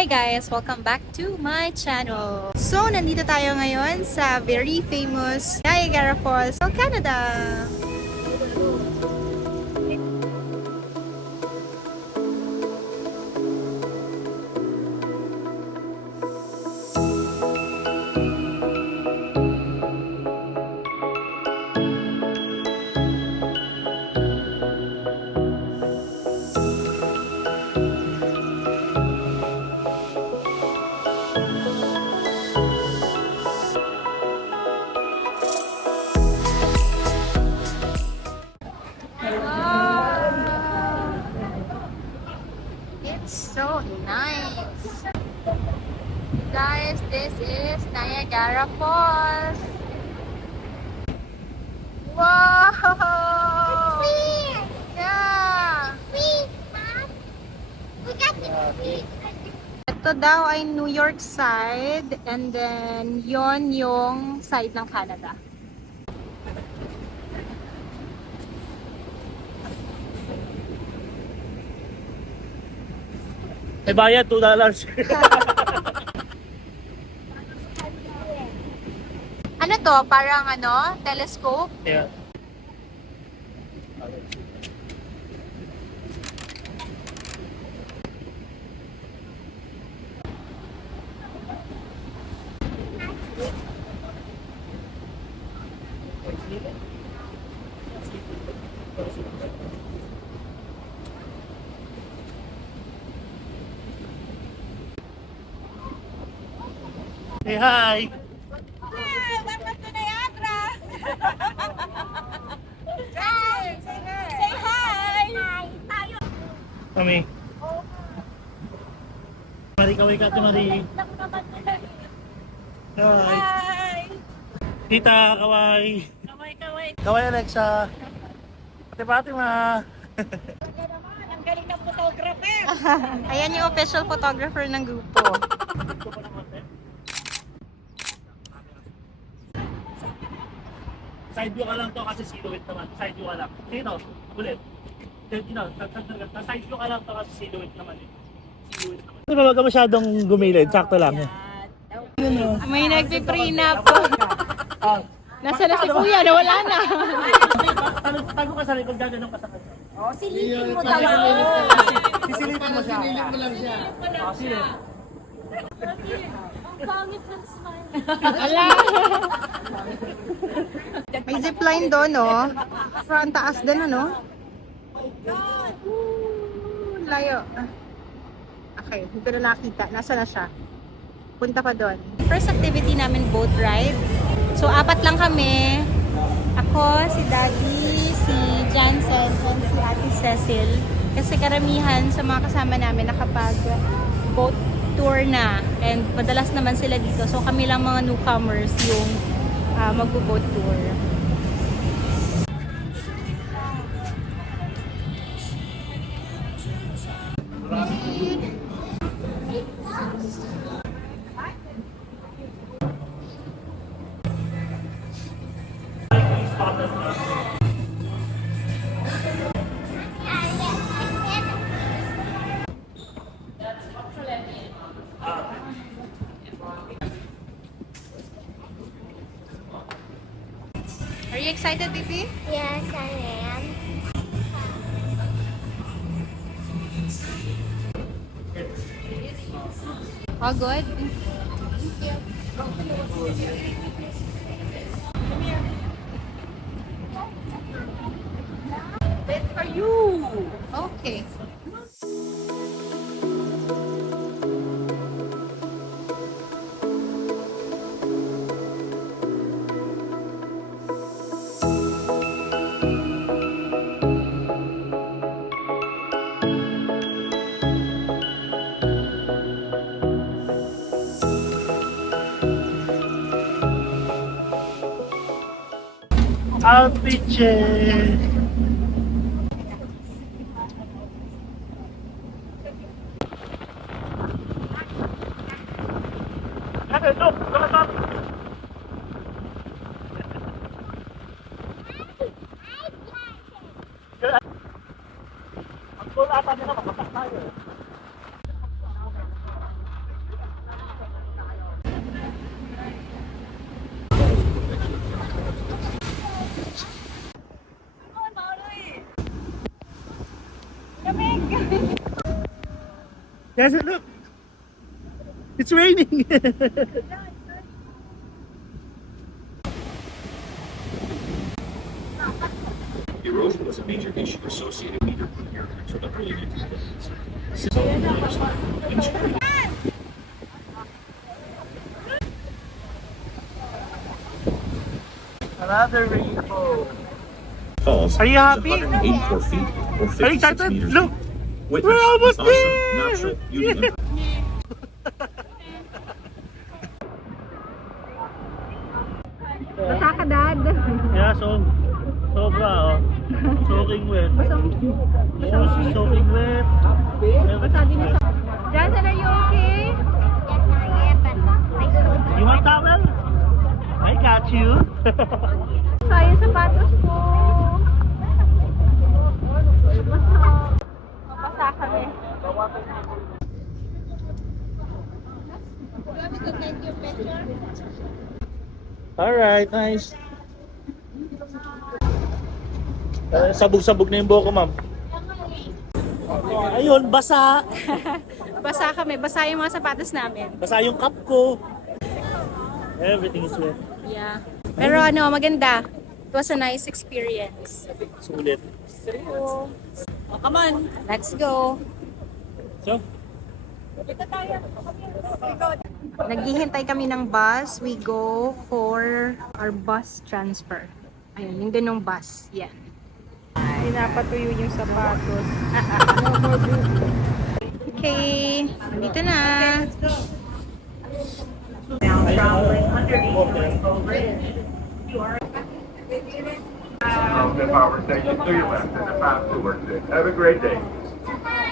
Hey guys! Welcome back to my channel! So, nandito tayo ngayon sa very famous Niagara Falls, Canada! So nice! Guys, this is Niagara Falls! Wow! It's weird! Yeah! Sweet, Mom! We got the sweet! Ito daw ay New York side and then yon yung side ng Canada. May bayad, $2. Ano to? Parang ano? Telescope? Yeah. Say hi! Welcome to Niagara! Hi! Say hi! Hi! Kami. Mari, kaway ka ito, Mari. Kaway. Hi! Tita, kaway. Kaway! Kaway, Alexa. Pati-pati, ma. Ang galing ng photographer! Ayan yung official photographer ng grupo. Side view ka lang to kasi silhouette naman. Side view ka lang. Dito, ulit. Dito, side view ka lang to kasi silhouette naman eh. Silhouette naman. Hindi ba masyadong gumilid? Sakto lang. May nagpiprenup. Nasa na si Kuya? Nawala na. Tago ka sa likod, gaganon ka sa kanya. Oh, silipin mo talaga! Sisilipin mo siya. Oh, silip. Ang pangit ng smile! Ala. May zipline doon, no? Front taas din, ano? Layo. Okay, hindi ko na nakita. Nasa na siya? Punta pa doon. First activity namin, boat ride. So, 4 lang kami. Ako, si Daddy, si Jansen, and si Ate Cecil. Kasi karamihan sa mga kasama namin nakapag boat tour na. And madalas naman sila dito. So, kami lang mga newcomers yung mag-boat tour. Are you excited, baby? Yes, I am. All good? Wait for you. Okay. Outfit check! Look! Look at Ang goal ata nila, makapak tayo. Yes, look. It's raining. Erosion was a major issue associated with your so the early 1900s. Another rainbow. Falls Are you happy? 184 feet or Are you 56 excited? meters Look, deep. we're Witness almost the awesome there. natural beauty of Basa ka, Dad. Yeah, so sobra oh. Soaking wet. Soaking wet. Basa din ito. Johnson, are you okay? Yes, I am, but my shoulder. You want towel? I got you. Sayang sapatos ko. Basa kami. Alright, nice. Sabog-sabog na yung buhok ko, ma'am. Ayun, basa. Basa kami. Basa yung mga sapatos namin. Basa yung cup ko. Everything is wet. Yeah. Pero ano, maganda. It was a nice experience. Sulit. Oh, come on. Let's go. So, Naghihintay kami ng bus. We go for our bus transfer. Ayun, yung ganong bus. Yan. Pinapatuyo yung sapatos. Okay. Dito na. The power station to your left and the path towards it. Have a great day.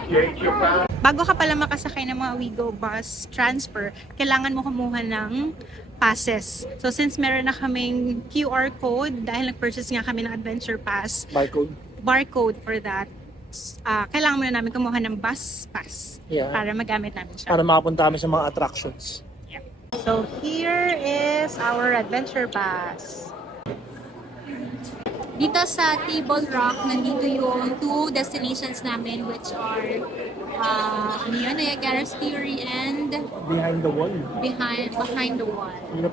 Change your path. Bago ka pala makasakay ng mga WEGO bus transfer, kailangan mo kumuha ng passes. So since meron na kaming QR code, dahil nag-purchase nga kami ng Adventure Pass, barcode for that, kailangan muna namin kumuha ng bus pass para magamit namin siya. para makapunta kami sa mga attractions. So here is our Adventure Pass. Dito sa Table Rock, nandito yung two destinations namin, which are Niagara's Theory and Behind the wall. Behind the Wall. Yep.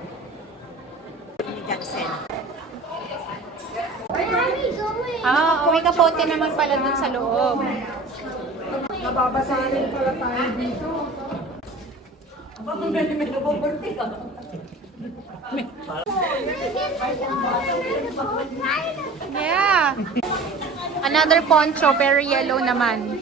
May kapote naman pala dun sa loob. Nababasahin pala tayo dito. Yeah. Another poncho pero yellow naman.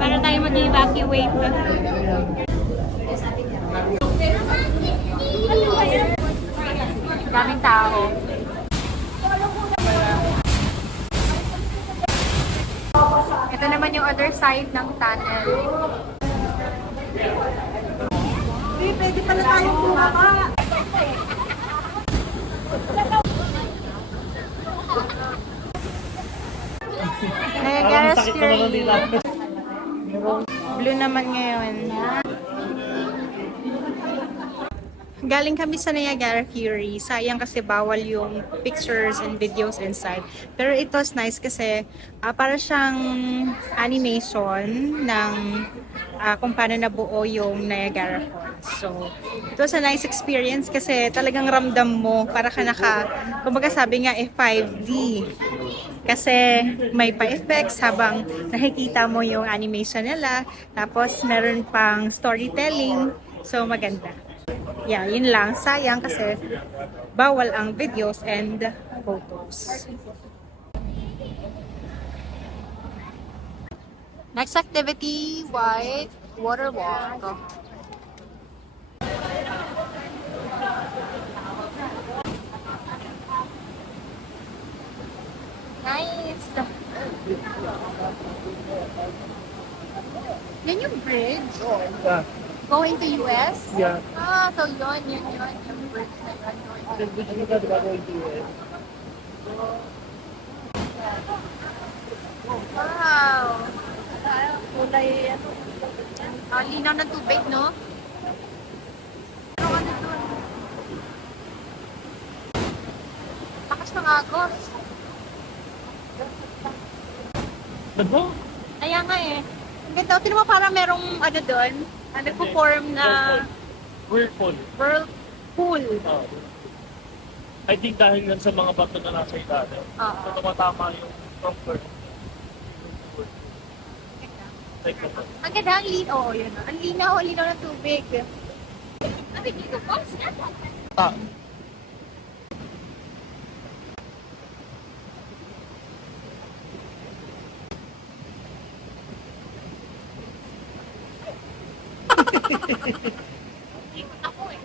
Para tayo mag-evacuate. Daming tao. Ito naman yung other side ng tunnel. Pwede pala tayong bumaba. Niagara's Sakit naman Fury. nila. Blue naman ngayon. Galing kami sa Niagara Fury. Sayang kasi bawal yung pictures and videos inside. Pero it was nice kasi para siyang animation ng kung paano nabuo yung Niagara Falls. So, it was a nice experience kasi talagang ramdam mo para ka kumbaga sabi nga 5D. Kasi may pa-effects habang nakikita mo yung animation nila. Tapos meron pang storytelling. So, maganda. Yeah, yun lang. Sayang kasi bawal ang videos and photos. Next activity, white water walk. Nice! Yan yung bridge. Yeah. Going to US? Yeah. So yun, yung bridge na yun. Ano ka, diba, going to US? Wow! Kulay, linaw ng tubig, no? Ano dun? lakas ng agos. Diba? Kaya nga eh. Ang ganda. Tignan mo parang merong ano doon. Nagpo-form na Whirlpool. whirlpool. I think dahil lang sa mga bato na nasa ilalim. Oo. So tumatama yung proper. Like, Ang ganda, ang linaw. Oo, yun. Ang linaw ng tubig. Sabi dito, boss, ah, ikot ako eh.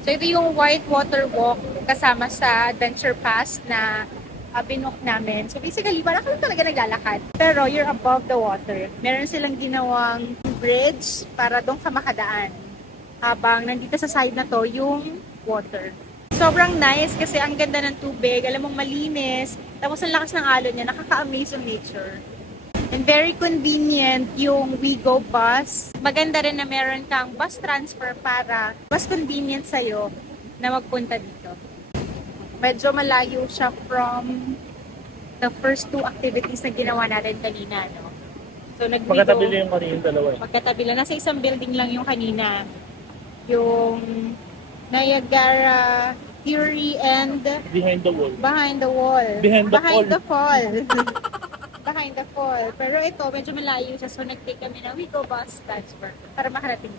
So ito yung white water walk kasama sa adventure pass na binook namin. So basically, parang kami talaga naglalakad. Pero you're above the water. Meron silang ginawang bridge para doon sa makadaan. Habang nandito sa side na to, yung water. Sobrang nice kasi ang ganda ng tubig. Alam mong malinis. Tapos ang lakas ng alon niya. Nakaka-amaze yung nature. And very convenient yung WEGO bus. Maganda rin na meron kang bus transfer para mas convenient sa'yo na magpunta dito. Medyo malayo siya from the first two activities na ginawa natin kanina, no? So, magkatabi lang yung kanina yung dalawa eh. Magkatabi lang. Nasa isang building lang yung kanina. Yung Niagara Fury and Behind the wall. Behind the Wall. Behind the Fall. Behind the fall. Pero ito, medyo malayo siya. So, nag-take kami ng WEGO bus transfer para makarating.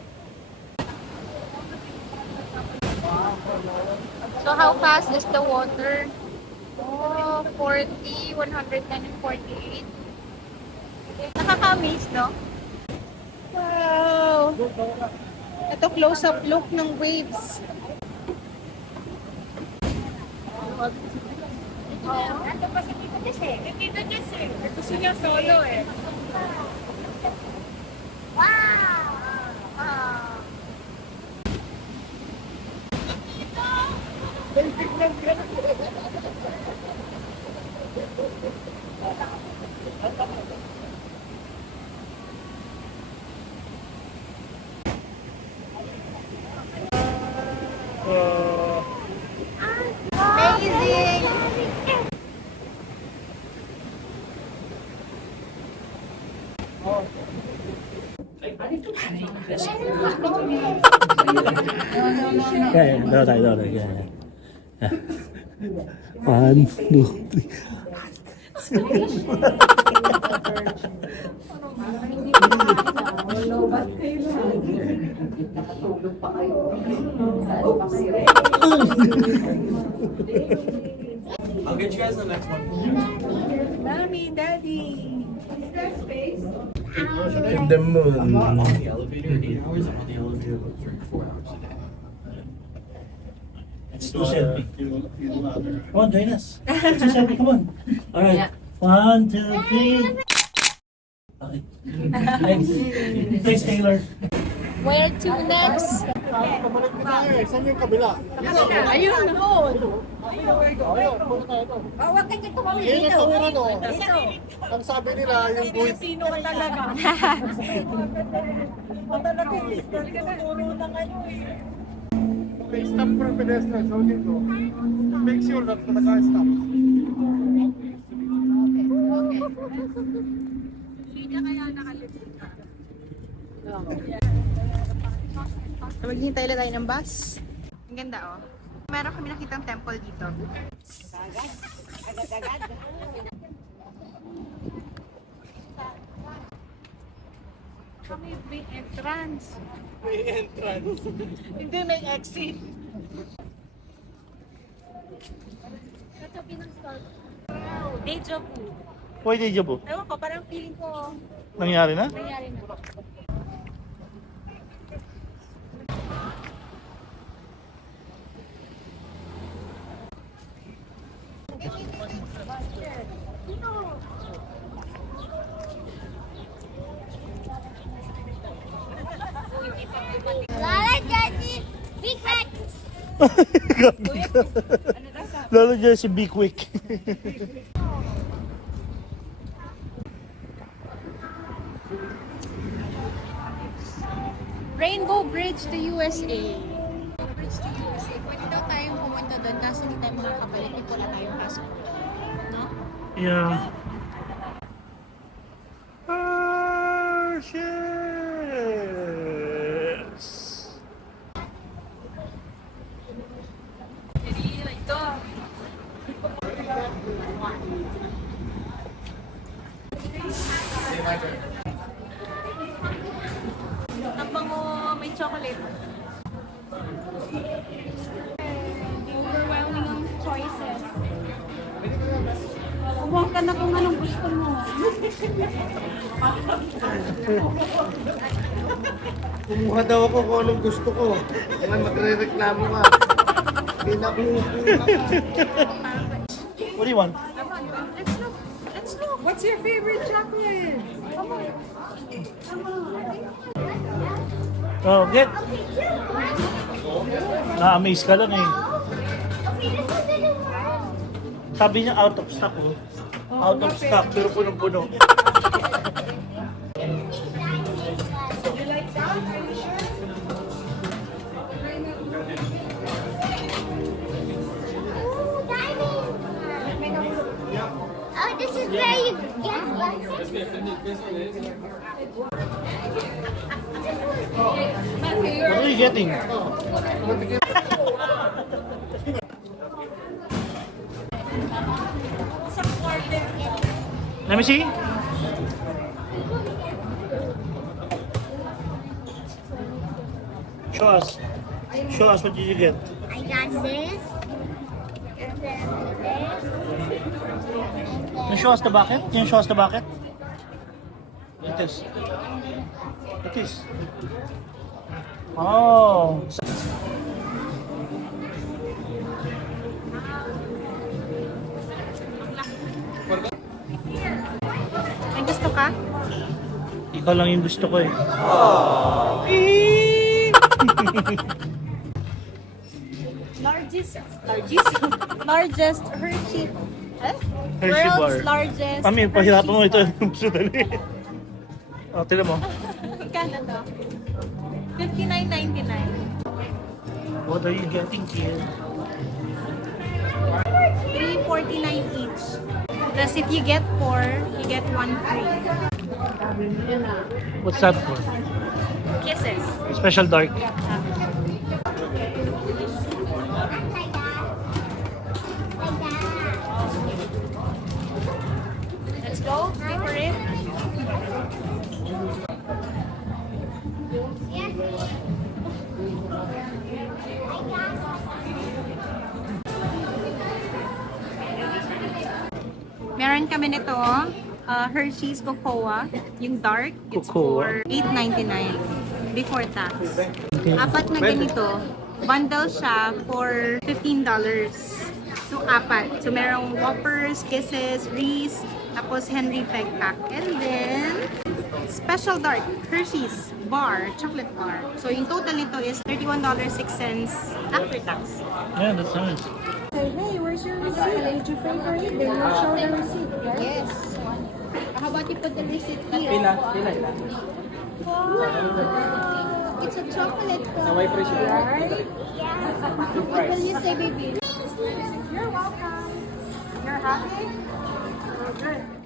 So, how fast is the water? Oh, 40, 110, and 48. Nakaka-amaze, no? Wow! Ito, close-up look ng waves. Ito pa si Tito Jess eh. Tito Jess eh. Gusto niya solo eh. Wow! Amazing! Yeah, daw tayo. Yeah. 1, 2, 3. I'll get you guys the next one. Mommy, Daddy. The moon. On the elevator 8 hours. I'm on the elevator about 3 or 4 hours a day. Let's do selfie. Come on, join us. Let's do selfie, come on. Alright. 1, 2, 3. Okay. Thanks. Thanks, Taylor. Where to next? Saan yung kabila? Ayun, doon. Huwag ka dito kami dito. Ang sabi nila, yung buhay. Sino ka talaga? Talaga, tinuturo na kayo eh. Okay, stop for pedestrians. So dito, make sure that naka-stop. Hindi na kaya nakalipin ka. Maghihintay lang tayo ng bus. Ang ganda oh. Meron kami nakitang temple dito. Agad. May entrance. May entrance. Hindi, may exit. Wow, deja vu. Why did you po? Ewan ko, parang feeling ko Nangyari na? nangyari na. Lala, Daddy, big hat. Lalo dyan si Be Quick. Rainbow Bridge to USA. Bridge to USA. Pwede daw tayong pumunta doon kasi hindi tayo makakabalik if wala tayong passport. No? Yeah. Yes. Ang bango, may chocolate. Overwhelming ang choices. Kumuha ka na kung anong gusto mo. Kumuha daw ako kung anong gusto ko. Kaya magre-reklamo ka. Hindi na What do you want? Come on, let's look. Let's look. What's your favorite chocolate? Come on. Oh, get. Na-amaze ka lang eh. Okay, this one didn't work. Sabi niya out of stock oh. Out of stock, pero punong-puno. Ooh, diamond. Oh, this is where you get What are you getting? Let me see. Show us. Show us what did you get. I got this. And then this. Can you show us the bucket? Can you show us the bucket? It is. It is. Oh. May gusto ka? Ikaw lang yung gusto ko eh. Largest Hershey. Eh? Hershey World's bar. largest. Kami, pahirapan mo ito. Sudali. Oh, tignan mo. Canada. $59.99. What are you getting here? $3.49 each. Plus if you get 4, you get 1 free. What's that for? Kisses. Special dark. Let's go. Pay for it. Meron kami nito, Hershey's Cocoa, yung dark. It's Cocoa. for $8.99 before tax. Apat na ganito. Bundle siya for $15. So, apat. So, merong Whoppers, Kisses, Reese, tapos Henry Peg Pack. And then, Special Dark, Hershey's Bar, Chocolate Bar. So, yung total nito is $31.06 after tax. Yeah, that's nice. Hey, where's your receipt? Did you pay for it? They will show the receipt, right? Yes. How about you put the receipt here? Wow, it's a chocolate cup. Right? What will you say, baby? You're welcome. You're happy? Oh, good.